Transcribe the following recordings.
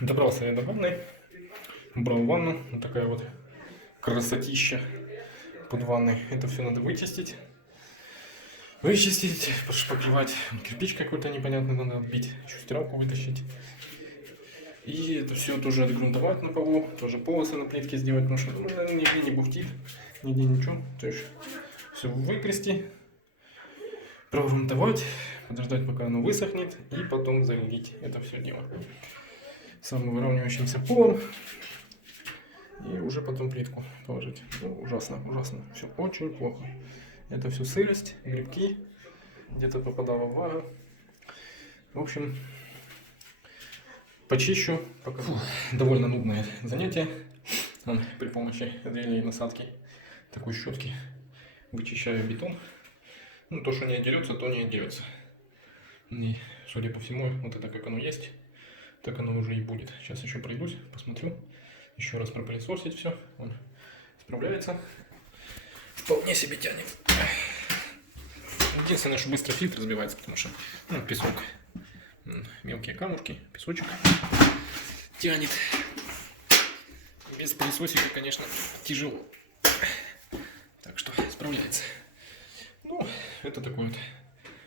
Добрался я до ванны, убрал ванну, вот такая вот красотища под ванной. Это все надо вычистить, пошпаклевать. Кирпич какой-то непонятный надо отбить, еще стиралку вытащить. И это все тоже отгрунтовать на полу, тоже полосы на плитке сделать, потому что нигде не бухтит, нигде ничего. То есть все выгрести, прогрунтовать, подождать, пока оно высохнет, и потом залить это все дело самовыравнивающимся полом. И уже потом плитку положить. Ну, ужасно, ужасно. Все очень плохо. Это все сырость, грибки. Где-то попадала влага. В общем, почищу. Пока. Довольно нудное занятие. При помощи дрели и насадки такой щетки вычищаю бетон. Ну, то, что не отдерется, то не отдерется. И, судя по всему, вот это как оно есть, так оно уже и будет. Сейчас еще пройдусь, посмотрю. Еще раз пропылесосить все. Он справляется. Вполне себе тянет. Единственное, что быстро фильтр разбивается, потому что песок. Мелкие камушки, песочек тянет. Без пылесосика, конечно, тяжело. Так что справляется. Ну, это такой вот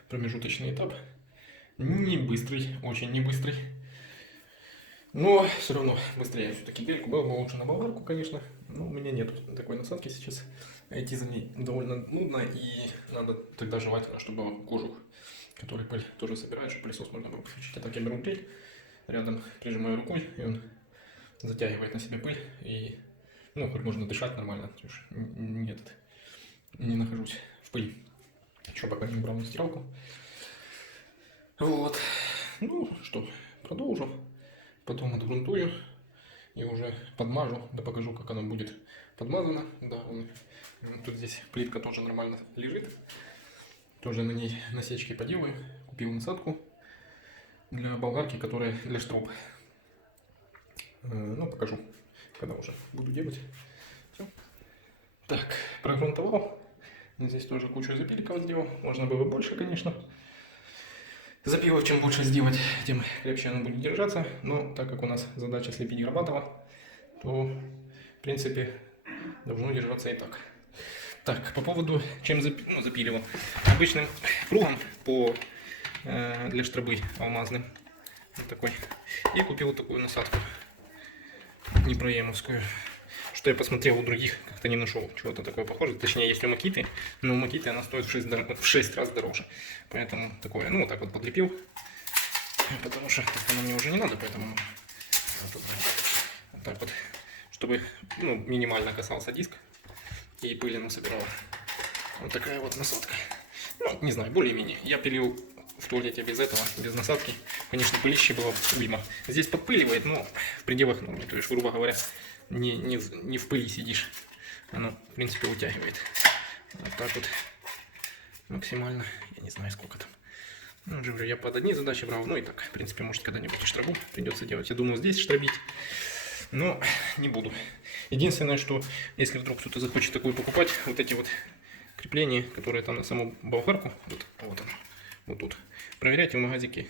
промежуточный этап. Не быстрый, очень не быстрый. Но все равно быстрее все-таки гельку. Было бы лучше на болгарку, конечно. Но у меня нет такой насадки сейчас. Идти за ней довольно нудно. И надо тогда желательно, чтобы был кожух, который пыль тоже собирает, чтобы пылесос можно было подключить. А так я беру гель, рядом прижимаю рукой, и он затягивает на себя пыль. И ну, хоть можно дышать нормально. Нет, не нахожусь в пыли. Еще пока не убрал на стиралку. Вот. Ну что, продолжу. Потом отгрунтую и уже подмажу, да покажу, как оно будет подмазано. Да, тут здесь плитка тоже нормально лежит. Тоже на ней насечки поделаю. Купил насадку для болгарки, которая для штроб. Ну, покажу, когда уже буду делать. Все. Так, прогрунтовал. Здесь тоже кучу запиликов сделал. Можно было больше, конечно. Запилов чем больше сделать, тем крепче оно будет держаться. Но так как у нас задача слепить Горбатова, то в принципе должно держаться и так. Так, по поводу чем запиливал. Обычным кругом для штробы алмазным. Вот такой. И купил вот такую насадку непроемовскую. Что я посмотрел у других, как-то не нашел чего-то такое похожее. Точнее, есть у Макиты, но у Макиты она стоит в 6 раз дороже. Поэтому такое, ну, вот так вот подлепил. Потому что она мне уже не надо, поэтому вот так вот, чтобы минимально касался диск и пыли насобирала. Вот такая вот насадка. Ну, не знаю, более-менее. Я пилил в туалете без этого, без насадки. Конечно, пылище было уйма. Здесь подпыливает, но в пределах нормы. То есть, грубо говоря, не в пыли сидишь. Оно, в принципе, утягивает. Вот так вот. Максимально. Я не знаю, сколько там. Ну, же говорю, я под одни задачи брал. Ну и так, в принципе, может, когда-нибудь и штробу придется делать. Я думал здесь штробить. Но не буду. Единственное, что если вдруг кто-то захочет такую покупать, вот эти вот крепления, которые там на саму болгарку, вот оно, вот тут, проверяйте в магазике.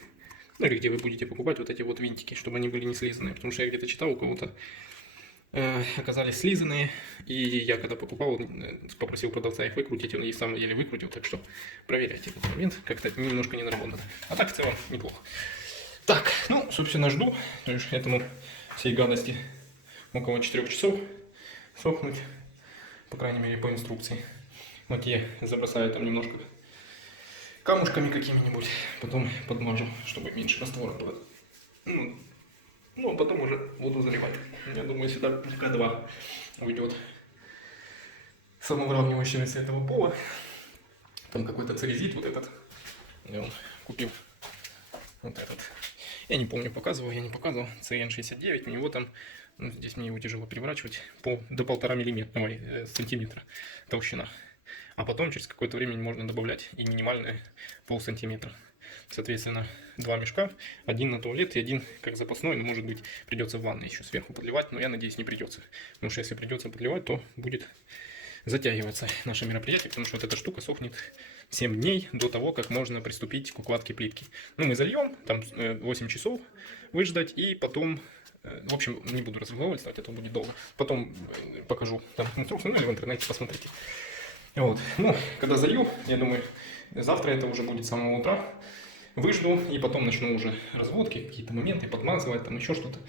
Ну или где вы будете покупать вот эти вот винтики, чтобы они были не слизанные. Потому что я где-то читал, у кого-то оказались слизанные. И я когда покупал, попросил продавца их выкрутить, он и сам еле выкрутил. Так что проверяйте этот момент, как-то немножко не наработано. А так в целом неплохо. Так, ну, собственно, жду. То есть этому всей гадости около 4 часов сохнуть. По крайней мере, по инструкции. Вот я забросаю там немножко камушками какими-нибудь, потом подмажу, чтобы меньше раствора было. Ну, а потом уже буду заливать. Я думаю, сюда К2 уйдет самовыравнивающегося этого пола. Там какой-то церезит вот этот. Я купил вот этот. Я не помню, показывал, я не показывал. CN69, у него там, ну, здесь мне его тяжело переворачивать, до 1,5 сантиметра толщина. А потом через какое-то время можно добавлять и минимальные полсантиметра. Соответственно, 2 мешка, один на туалет и один как запасной, но может быть придется в ванной еще сверху подливать, но я надеюсь не придется. Потому что если придется подливать, то будет затягиваться наше мероприятие, потому что вот эта штука сохнет 7 дней до того, как можно приступить к укладке плитки. Ну, мы зальем, там 8 часов выждать, и потом В общем, не буду разговаривать, это будет долго. Потом покажу там инструкцию, ну или в интернете посмотрите. Вот. Ну, когда залью, я думаю, завтра это уже будет с самого утра. Выжду и потом начну уже разводки, какие-то моменты, подмазывать, там еще что-то.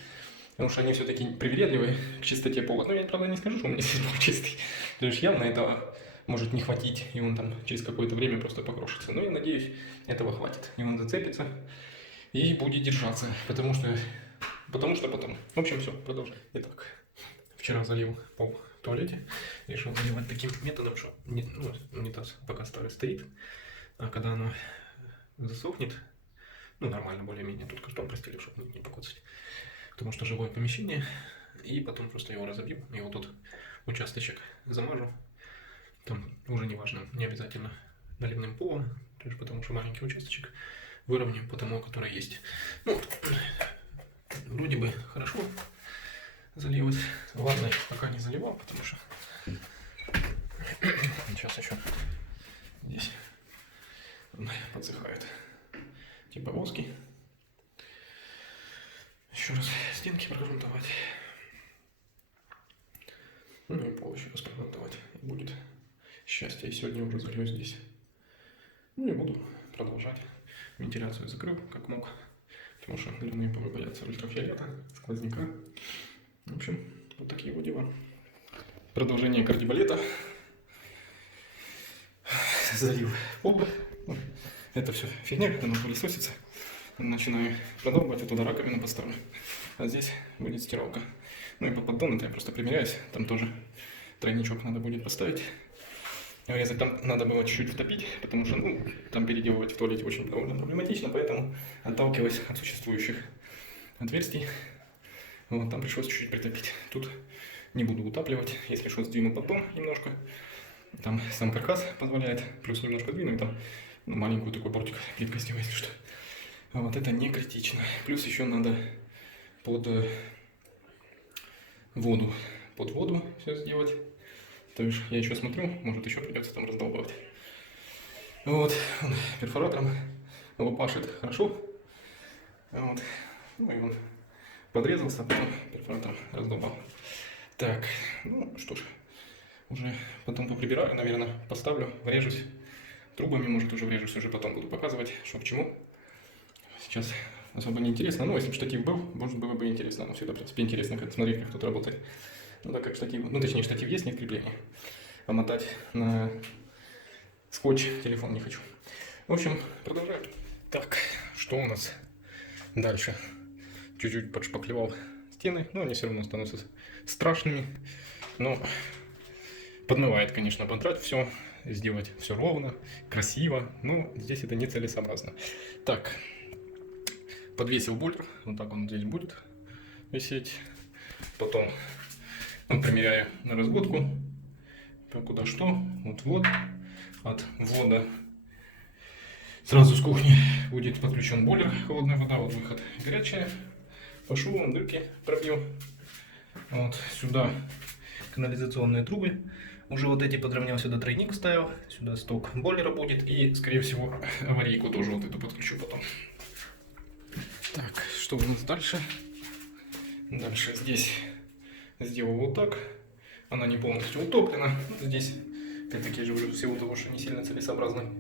Потому что они все-таки привередливые к чистоте пола. Но я, правда, не скажу, что у меня сильно чистый. То есть явно этого может не хватить, и он там через какое-то время просто покрошится. Но я надеюсь, этого хватит. И он зацепится и будет держаться. Потому что потом. В общем, все, продолжаем. Итак, вчера залил пол в туалете. Решил заливать таким методом, что унитаз пока старый стоит. А когда оно засохнет, нормально более-менее, тут картон простелил, чтобы не покоцать. Потому что живое помещение. И потом просто его разобью. И вот тут участочек замажу. Там уже не важно, не обязательно наливным полом, потому что маленький участочек выровняем по тому, который есть. Вроде бы хорошо заливать. Ладно, я пока не заливал, потому что сейчас еще здесь подсыхает типа воски. Еще раз стенки прогрунтовать. И пол еще раз прогрунтовать. Будет счастье. И сегодня уже залью здесь. И буду продолжать. Вентиляцию закрыл, как мог. Потому что дверные полы боятся ультрафиолета, сквозняка. В общем, вот такие вот дела. Продолжение кардибалета. Залил пол. Это все фигня, когда оно пылесосится. Начинаю продолбать, и туда раковину поставлю. А здесь будет стиралка. И по поддону я просто примеряюсь. Там тоже тройничок надо будет поставить. Резать там надо было чуть-чуть втопить, потому что там переделывать в туалете очень довольно проблематично, поэтому отталкиваясь от существующих отверстий, там пришлось чуть-чуть притопить. Тут не буду утапливать, если что, сдвину поддон немножко. Там сам каркас позволяет, плюс немножко двину, и там маленькую такой бортик плиткостью, если что. Вот это не критично. Плюс еще надо под воду все сделать. То есть я еще смотрю, может еще придется там раздолбать. Вот, перфоратором лопашит хорошо. Вот. И он подрезался, а потом перфоратором раздолбал. Так, что ж, уже потом поприбираю, наверное, поставлю, врежусь трубами, может уже врежусь, уже потом буду показывать, что к чему. Сейчас особо не интересно, если бы штатив был, может было бы интересно, но всегда, в принципе, интересно смотреть, как тут работает. Так как штатив, точнее штатив есть, нет крепления, а мотать на скотч телефон не хочу. В общем, продолжаем. Так, что у нас дальше? Чуть-чуть подшпаклевал стены, но они все равно становятся страшными. Но подмывает, конечно, ободрать все, сделать все ровно, красиво, но здесь это нецелесообразно. Так, подвесил бойлер, вот так он здесь будет висеть. Потом примеряю на разводку, куда что, вот от ввода. Сразу с кухни будет подключен бойлер, холодная вода, вот выход горячая. По швам дырки пробил. Вот сюда канализационные трубы. Уже вот эти подровнял, сюда тройник ставил, сюда сток бойлера будет и, скорее всего, аварийку тоже вот эту подключу потом. Так, что у нас дальше? Дальше здесь сделал вот так. Она не полностью утоплена. Здесь, опять-таки, же в силу того, что не сильно целесообразно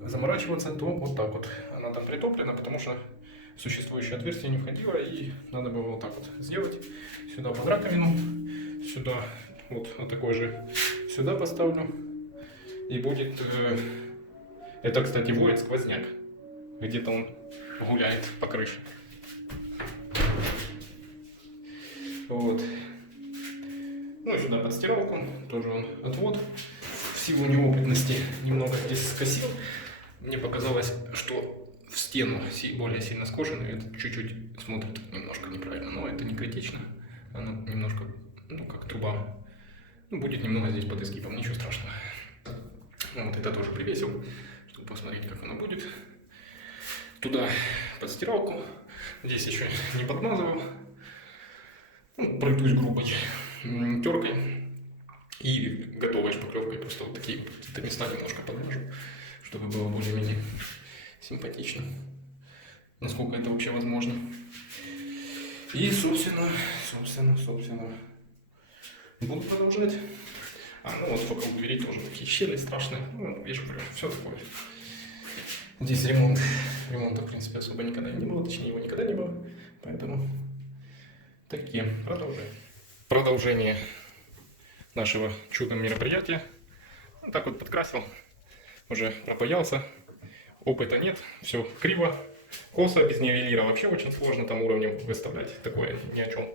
заморачиваться, то вот так вот. Она там притоплена, потому что существующее отверстие не входило, и надо было вот так вот сделать. Сюда под раковину, сюда вот такой же сюда поставлю. И будет... это, кстати, воет сквозняк. Где-то он гуляет по крыше. Вот. И сюда под стиралку, тоже он отвод. В силу неопытности немного здесь скосил. Мне показалось, что в стену более сильно скошенную, это чуть-чуть смотрит немножко неправильно, но это не критично. Она немножко, как труба. Будет немного здесь под изгибом, ничего страшного. Вот это тоже привесил, чтобы посмотреть, как оно будет. Туда под стиралку. Здесь еще не подмазывал. Пройдусь грубой теркой и готовой шпаклевкой. Просто вот такие какие-то места немножко подмажу, чтобы было более-менее симпатично. Насколько это вообще возможно. И, собственно, буду продолжать. Ну вот сколько у двери тоже такие щели страшные. Ну, вижу, все такое. Здесь ремонт. Ремонта, в принципе, особо никогда не было, точнее, его никогда не было. Поэтому такие. Продолжаем. Продолжение нашего чудом мероприятия. Вот так вот подкрасил. Уже пропаялся. Опыта нет. Все криво. Косо, без нивелира вообще очень сложно там уровнем выставлять. Такое ни о чем.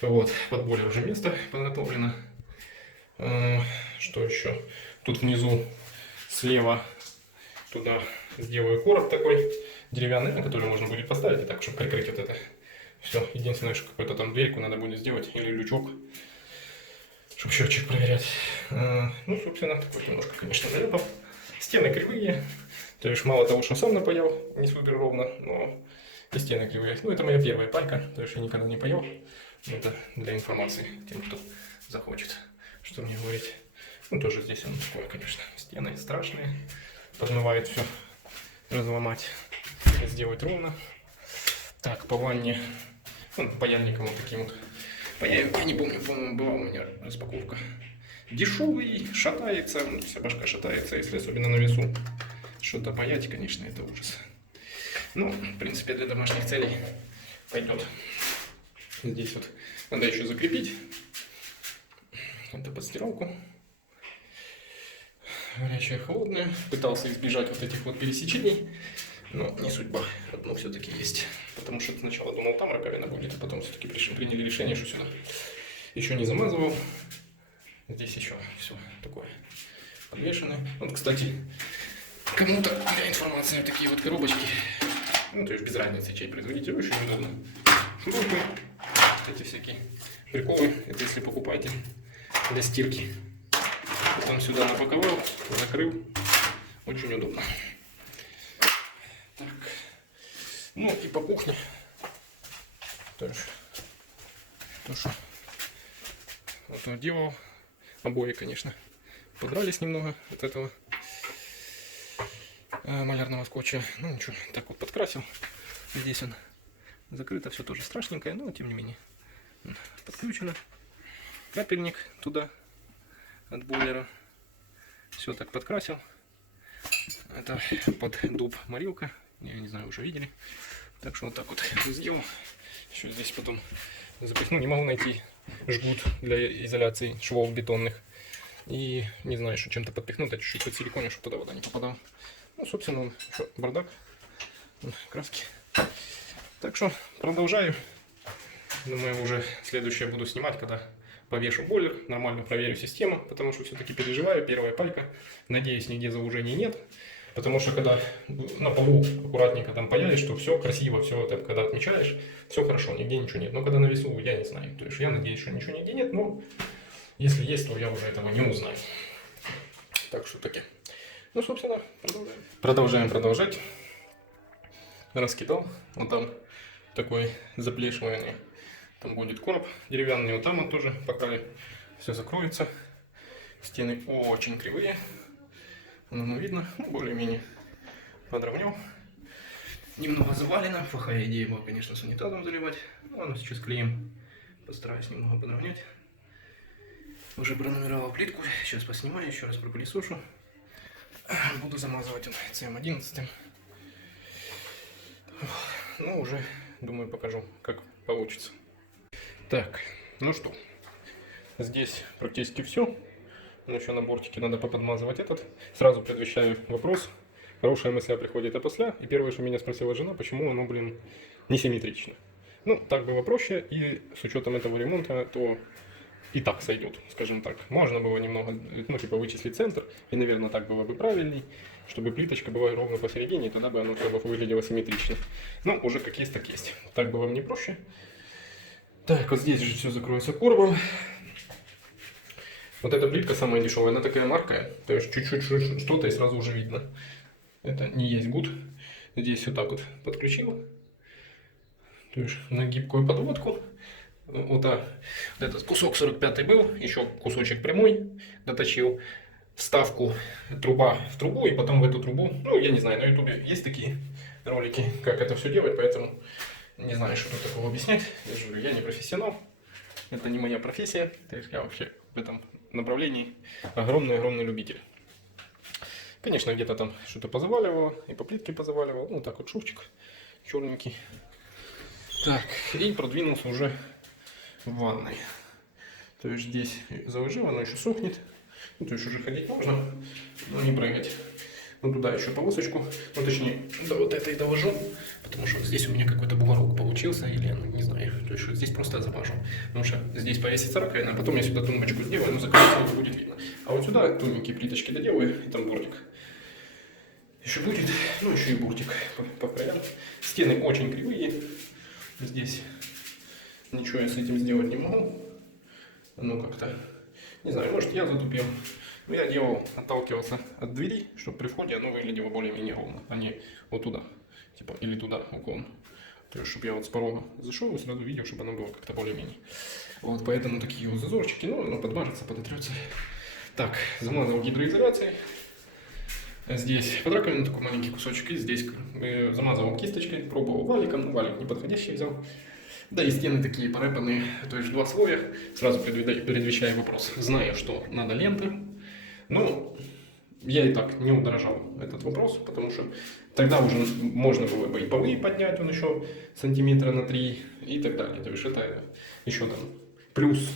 Вот. Под более уже место подготовлено. Что еще? Тут внизу слева туда сделаю короб такой деревянный, на который можно будет поставить, и так, чтобы прикрыть вот это. Все. Единственное, что какую-то там дверьку надо будет сделать, или лючок, чтобы счетчик проверять. Ну, собственно, такой немножко, конечно, заляпал. Стены кривые. То есть мало того, что сам напаял, не супер ровно, но и стены кривые. Ну, это моя первая пайка, то есть я никогда не паял. Это для информации тем, кто захочет, что мне говорить. Ну, тоже здесь он такой, конечно, стены страшные. Подмывает все разломать, сделать ровно. Так, по ванне, ну, паяльником вот таким вот. Паяю, я не помню, по-моему, была у меня распаковка. Дешевый, шатается, вся башка шатается, если особенно на весу. Что-то паять, конечно, это ужас. Ну, в принципе, для домашних целей пойдет. Здесь вот надо еще закрепить. Это под стиралку. Горячая, холодная. Пытался избежать вот этих вот пересечений, но не судьба. Одно все-таки есть. Потому что сначала думал, там раковина будет, а потом все-таки приняли решение, что сюда. Еще не замазывал. Здесь еще все такое подвешенное. Вот, кстати, кому-то для информации такие вот коробочки. Ну, то есть без разницы, чей производитель, очень удобно. Шурупы, эти всякие приколы. Это если покупаете для стирки. Потом сюда напаковал, закрыл. Очень удобно. Так. Ну и по кухне. Тоже то, что вот делал. Обои, конечно, подрались немного от этого малярного скотча. Ну ничего, так вот подкрасил. Здесь он закрыто, все тоже страшненькое, но тем не менее подключено. Капельник туда от бойлера. Все так подкрасил. Это под дуб морилка. Я не знаю, уже видели. Так что вот так вот сделал. Еще здесь потом запихну. Не могу найти жгут для изоляции швов бетонных. И не знаю, что чем-то подпихнуть, а чуть-чуть под силиконе, чтобы туда вода не попадала. Ну, собственно, еще бардак, краски. Так что продолжаю. Думаю, уже следующее буду снимать, когда повешу бойлер, нормально проверю систему, потому что все-таки переживаю. Первая пайка. Надеюсь, нигде заужений нет. Потому что когда на полу аккуратненько там паялишь, что все красиво, все это, когда отмечаешь, все хорошо, нигде ничего нет. Но когда на весу, я не знаю. То есть я надеюсь, что ничего нигде нет, но если есть, то я уже этого не узнаю. Так что таки. Ну, собственно, продолжаем. Продолжать. Раскидал. Вот там такой заплешиванный. Там будет короб деревянный. Вот там он тоже по краю все закроется. Стены очень кривые. Ну, видно, ну, более-менее подровнял. Немного завалено. Плохая идея была, конечно, с унитазом заливать. Ну, ладно, сейчас клеем. Постараюсь немного подровнять. Уже пронумеровал плитку. Сейчас поснимаю, еще раз пропылесошу. Буду замазывать ЦМ11. Ну, уже, думаю, покажу, как получится. Так, ну что. Здесь практически все. Но еще на бортике надо поподмазывать этот. Сразу предвещаю вопрос. Хорошая мысля приходит опосля. И первое, что меня спросила жена, почему оно, блин, не симметрично. Ну, так было проще. И с учетом этого ремонта, то и так сойдет, скажем так. Можно было немного, ну, типа, вычислить центр. И, наверное, так было бы правильней. Чтобы плиточка была ровно посередине, и тогда бы оно как бы выглядело симметрично. Ну, уже как есть, так есть. Так было мне проще. Так, вот здесь же все закроется коробом. Вот эта плитка самая дешевая, она такая маркая, то есть чуть-чуть что-то и сразу уже видно. Это не есть гуд. Здесь вот так вот подключил. То есть на гибкую подводку. Вот этот кусок 45 был, еще кусочек прямой доточил. Вставку труба в трубу и потом в эту трубу. Ну, я не знаю, на ютубе есть такие ролики, как это все делать, поэтому Не знаю, что тут такого объяснять. Я же говорю, я не профессионал. Это не моя профессия. То есть я вообще в этом направлении огромный любитель. Конечно, где-то там что-то позаваливало, и по плитке позаваливало. Ну, так вот шовчик черненький. Так, и продвинулся уже в ванной. То есть здесь заложил, оно еще сохнет. Ну, то есть уже ходить можно, но не прыгать. Ну, туда еще полосочку, ну, точнее, до вот этой доложу, потому что вот здесь у меня какой-то бугорок получился, или, ну, не знаю, то есть вот здесь просто я замажу. Потому что здесь повесится раковина, а потом я сюда тумбочку сделаю, ну, закроется, не будет видно. А вот сюда тоненькие плиточки доделаю, и там бортик еще будет, ну, еще и бортик по краям. Стены очень кривые, здесь ничего я с этим сделать не могу. Ну, как-то, не знаю, может, я затупил. Но я делал, отталкивался от двери, чтобы при входе оно выглядело более-менее ровно, а не вот туда, типа, или туда, уклон. То есть, чтобы я вот с порога зашел и сразу видел, чтобы оно было как-то более-менее. Вот, поэтому такие вот зазорчики, ну, оно подмажется, подотрется. Так, замазал гидроизоляцией. Здесь под раковину такой маленький кусочек, и здесь замазывал кисточкой, пробовал валиком, ну, валик неподходящий взял. Да и стены такие порэпанные, то есть 2 слоя, сразу предвещаю вопрос. Знаю, что надо ленты, но я и так не удорожал этот вопрос, потому что тогда уже можно было бы и полы поднять, он еще сантиметра на 3 и так далее. То есть это еще там плюс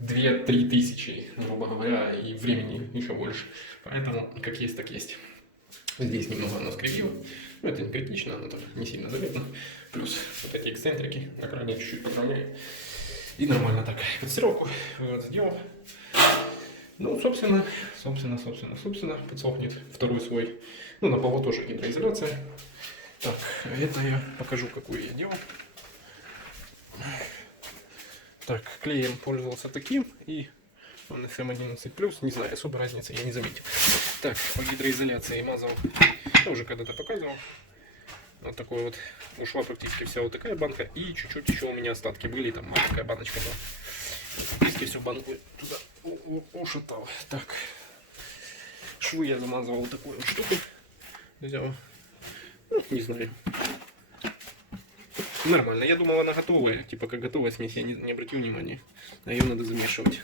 2-3 тысячи, грубо говоря, и времени еще больше. Поэтому как есть, так есть. Здесь немного оно скривило, но это не критично, оно там не сильно заметно. Плюс вот эти эксцентрики на кране чуть-чуть подровняю. И нормально так. Подстирку сделал. Ну, собственно, подсохнет второй слой. Ну, на полу тоже гидроизоляция. Так, это я покажу, какую я делал. Так, клеем пользовался таким, и он FM11+, не знаю, особо разницы я не заметил. Так, по гидроизоляции мазал, я уже когда-то показывал. Вот такой вот, ушла практически вся вот такая банка, и чуть-чуть еще у меня остатки были, там маленькая баночка была. Практически всю банку туда ушатал. Так, швы я замазывал вот такой вот штукой. Взял, ну, не знаю. Нормально, я думал, она готовая, типа как готовая смесь, я не обратил внимания. А ее надо замешивать.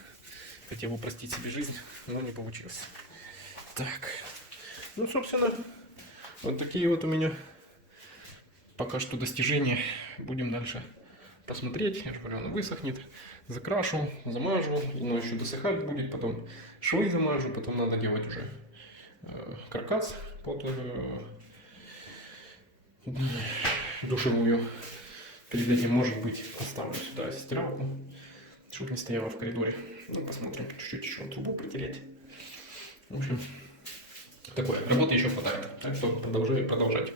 Хотел упростить себе жизнь, но не получилось. Так, ну, собственно, вот такие вот у меня пока что достижения. Будем дальше посмотреть. Я же говорю, оно высохнет. Закрашу, замажу, но еще досыхать будет. Потом швы замажу, потом надо делать уже каркас под душевую. Перед этим, может быть, поставлю сюда стиралку, чтобы не стояла в коридоре. Ну, посмотрим, чуть-чуть еще трубу притереть. В общем, такое. Работы еще хватает. Так что продолжать.